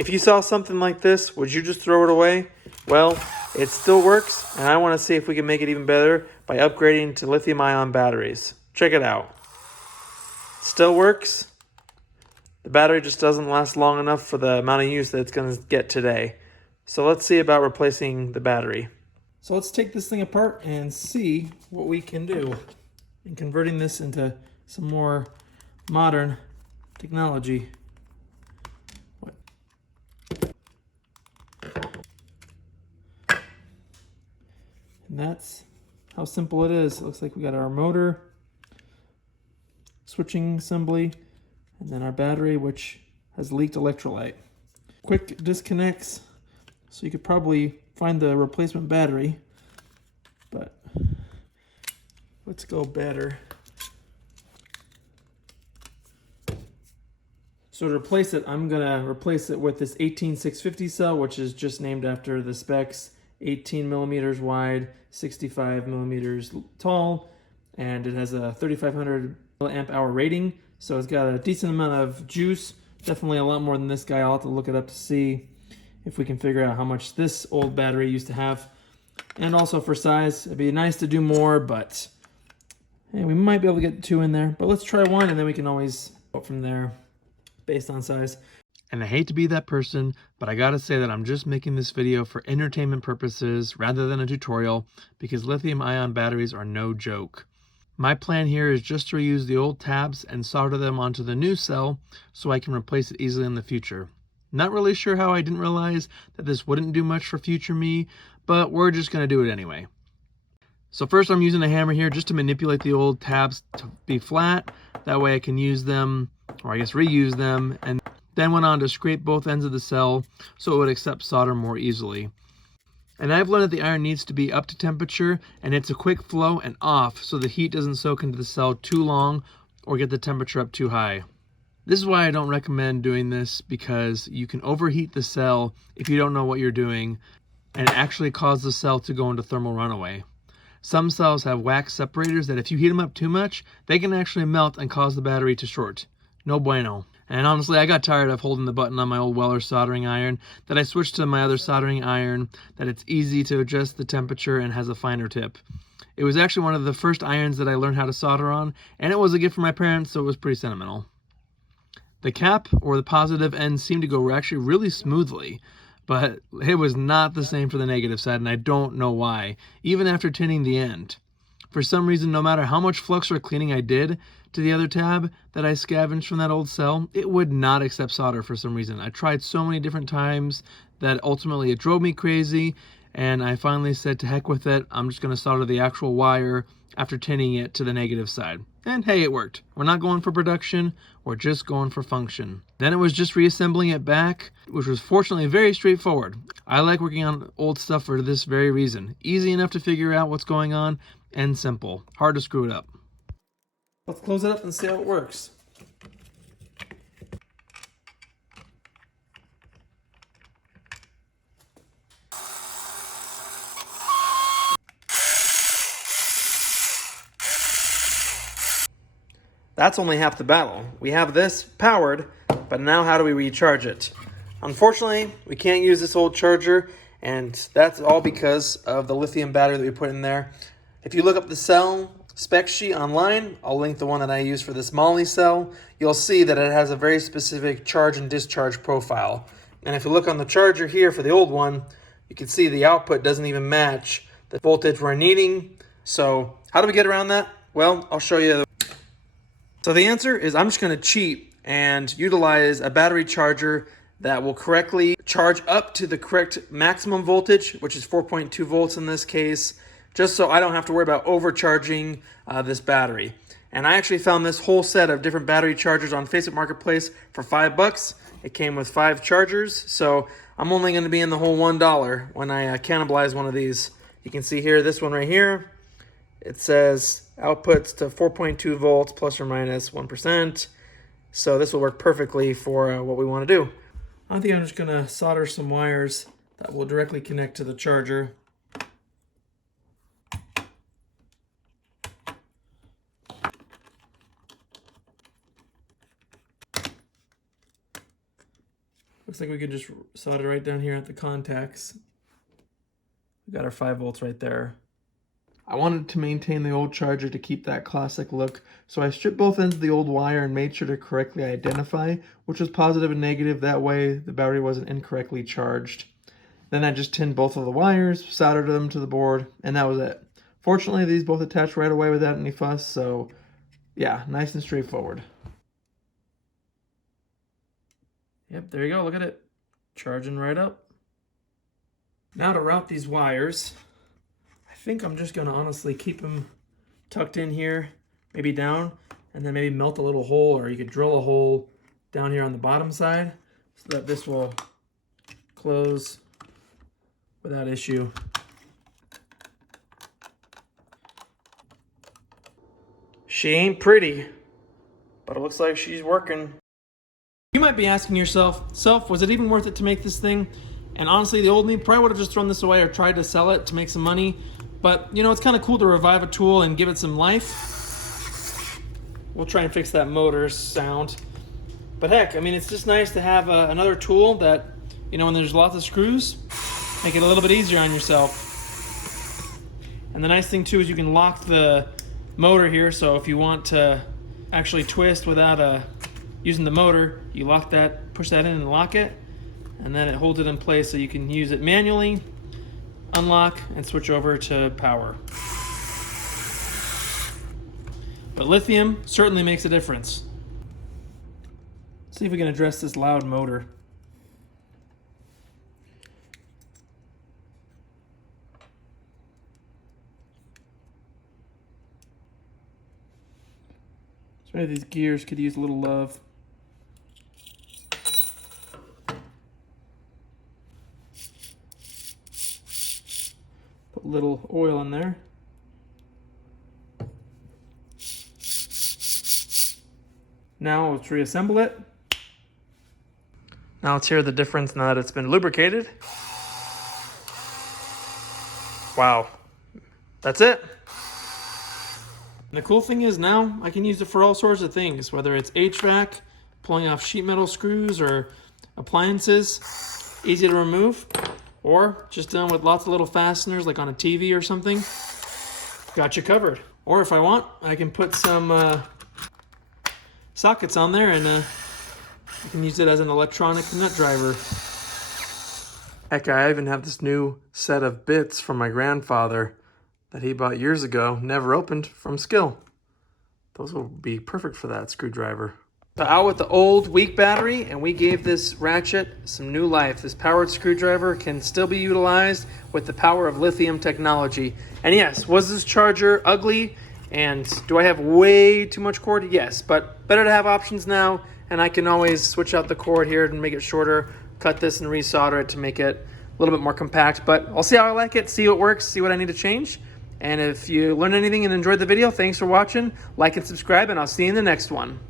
If you saw something like this, would you just throw it away? Well, it still works, and I want to see if we can make it even better by upgrading to lithium-ion batteries. Check it out. Still works. The battery just doesn't last long enough for the amount of use that it's going to get today. So let's see about replacing the battery. So let's take this thing apart and see what we can do in converting this into some more modern technology. And that's how simple it is. It looks like we got our motor, switching assembly, and then our battery, which has leaked electrolyte. Quick disconnects, so you could probably find the replacement battery, but let's go better. So to replace it, I'm gonna replace it with this 18650 cell, which is just named after the specs. 18 millimeters wide, 65 millimeters tall, and it has a 3500 milliamp hour rating. So it's got a decent amount of juice, definitely a lot more than this guy. I'll have to look it up to see if we can figure out how much this old battery used to have. And also for size, it'd be nice to do more, but hey, we might be able to get 2 in there. But let's try 1, and then we can always go from there based on size. And I hate to be that person, but I gotta say that I'm just making this video for entertainment purposes rather than a tutorial, because lithium-ion batteries are no joke. My plan here is just to reuse the old tabs and solder them onto the new cell so I can replace it easily in the future. Not really sure how I didn't realize that this wouldn't do much for future me, but we're just gonna do it anyway. So first I'm using a hammer here just to manipulate the old tabs to be flat. That way I can use them, or I guess reuse them, and then went on to scrape both ends of the cell so it would accept solder more easily. And I've learned that the iron needs to be up to temperature, and it's a quick flow and off so the heat doesn't soak into the cell too long or get the temperature up too high. This is why I don't recommend doing this, because you can overheat the cell if you don't know what you're doing and actually cause the cell to go into thermal runaway. Some cells have wax separators that if you heat them up too much, they can actually melt and cause the battery to short. No bueno. And honestly, I got tired of holding the button on my old Weller soldering iron, that I switched to my other soldering iron, that it's easy to adjust the temperature and has a finer tip. It was actually one of the first irons that I learned how to solder on, and it was a gift from my parents, so it was pretty sentimental. The cap, or the positive end, seemed to go actually really smoothly, but it was not the same for the negative side, and I don't know why, even after tinning the end. For some reason, no matter how much flux or cleaning I did to the other tab that I scavenged from that old cell, it would not accept solder for some reason. I tried so many different times that ultimately it drove me crazy, and I finally said to heck with it, I'm just going to solder the actual wire after tinning it to the negative side. And hey, it worked. We're not going for production, we're just going for function. Then it was just reassembling it back, which was fortunately very straightforward. I like working on old stuff for this very reason. Easy enough to figure out what's going on, and simple. Hard to screw it up. Let's close it up and see how it works. That's only half the battle. We have this powered, but now how do we recharge it? Unfortunately, we can't use this old charger, and that's all because of the lithium battery that we put in there. If you look up the cell spec sheet online, I'll link the one that I use for this Molly cell, you'll see that it has a very specific charge and discharge profile. And if you look on the charger here for the old one, you can see the output doesn't even match the voltage we're needing. So how do we get around that? Well, I'll show you. So the answer is I'm just going to cheat and utilize a battery charger that will correctly charge up to the correct maximum voltage, which is 4.2 volts in this case, just so I don't have to worry about overcharging this battery. And I actually found this whole set of different battery chargers on Facebook Marketplace for $5. It came with 5 chargers, so I'm only going to be in the whole $1 when I cannibalize one of these. You can see here, this one right here, it says outputs to 4.2 volts plus or minus 1%. So this will work perfectly for what we want to do. I think I'm just going to solder some wires that will directly connect to the charger. Looks like we can just solder right down here at the contacts. We got our 5 volts right there. I wanted to maintain the old charger to keep that classic look, so I stripped both ends of the old wire and made sure to correctly identify which was positive and negative. That way the battery wasn't incorrectly charged. Then I just tinned both of the wires, soldered them to the board, and that was it. Fortunately, these both attached right away without any fuss, so yeah, nice and straightforward. Yep, there you go, look at it. Charging right up. Now to route these wires, I think I'm just gonna honestly keep them tucked in here, maybe down, and then maybe melt a little hole, or you could drill a hole down here on the bottom side so that this will close without issue. She ain't pretty, but it looks like she's working. You might be asking yourself, Self, was it even worth it to make this thing? And honestly, the old me probably would have just thrown this away or tried to sell it to make some money. But, you know, it's kind of cool to revive a tool and give it some life. We'll try and fix that motor sound. But heck, I mean, it's just nice to have another tool that, you know, when there's lots of screws, make it a little bit easier on yourself. And the nice thing, too, is you can lock the motor here. So if you want to actually twist without using the motor, you lock that, push that in and lock it. And then it holds it in place so you can use it manually, unlock, and switch over to power. But lithium certainly makes a difference. Let's see if we can address this loud motor. So maybe these gears could use a little love. Put a little oil in there. Now let's reassemble it. Now let's hear the difference now that it's been lubricated. Wow, that's it. And the cool thing is now I can use it for all sorts of things, whether it's HVAC, pulling off sheet metal screws, or appliances, easy to remove, or just done with lots of little fasteners like on a TV or something. Got you covered. Or if I want, I can put some sockets on there and you can use it as an electronic nut driver. Heck, I even have this new set of bits from my grandfather that he bought years ago, never opened, from Skil. Those will be perfect for that screwdriver. So out with the old weak battery, and we gave this ratchet some new life. This powered screwdriver can still be utilized with the power of lithium technology. And yes, was this charger ugly? And do I have way too much cord? Yes, but better to have options now, and I can always switch out the cord here and make it shorter, cut this and resolder it to make it a little bit more compact. But I'll see how I like it, see what works, see what I need to change. And if you learned anything and enjoyed the video, thanks for watching. Like and subscribe, and I'll see you in the next one.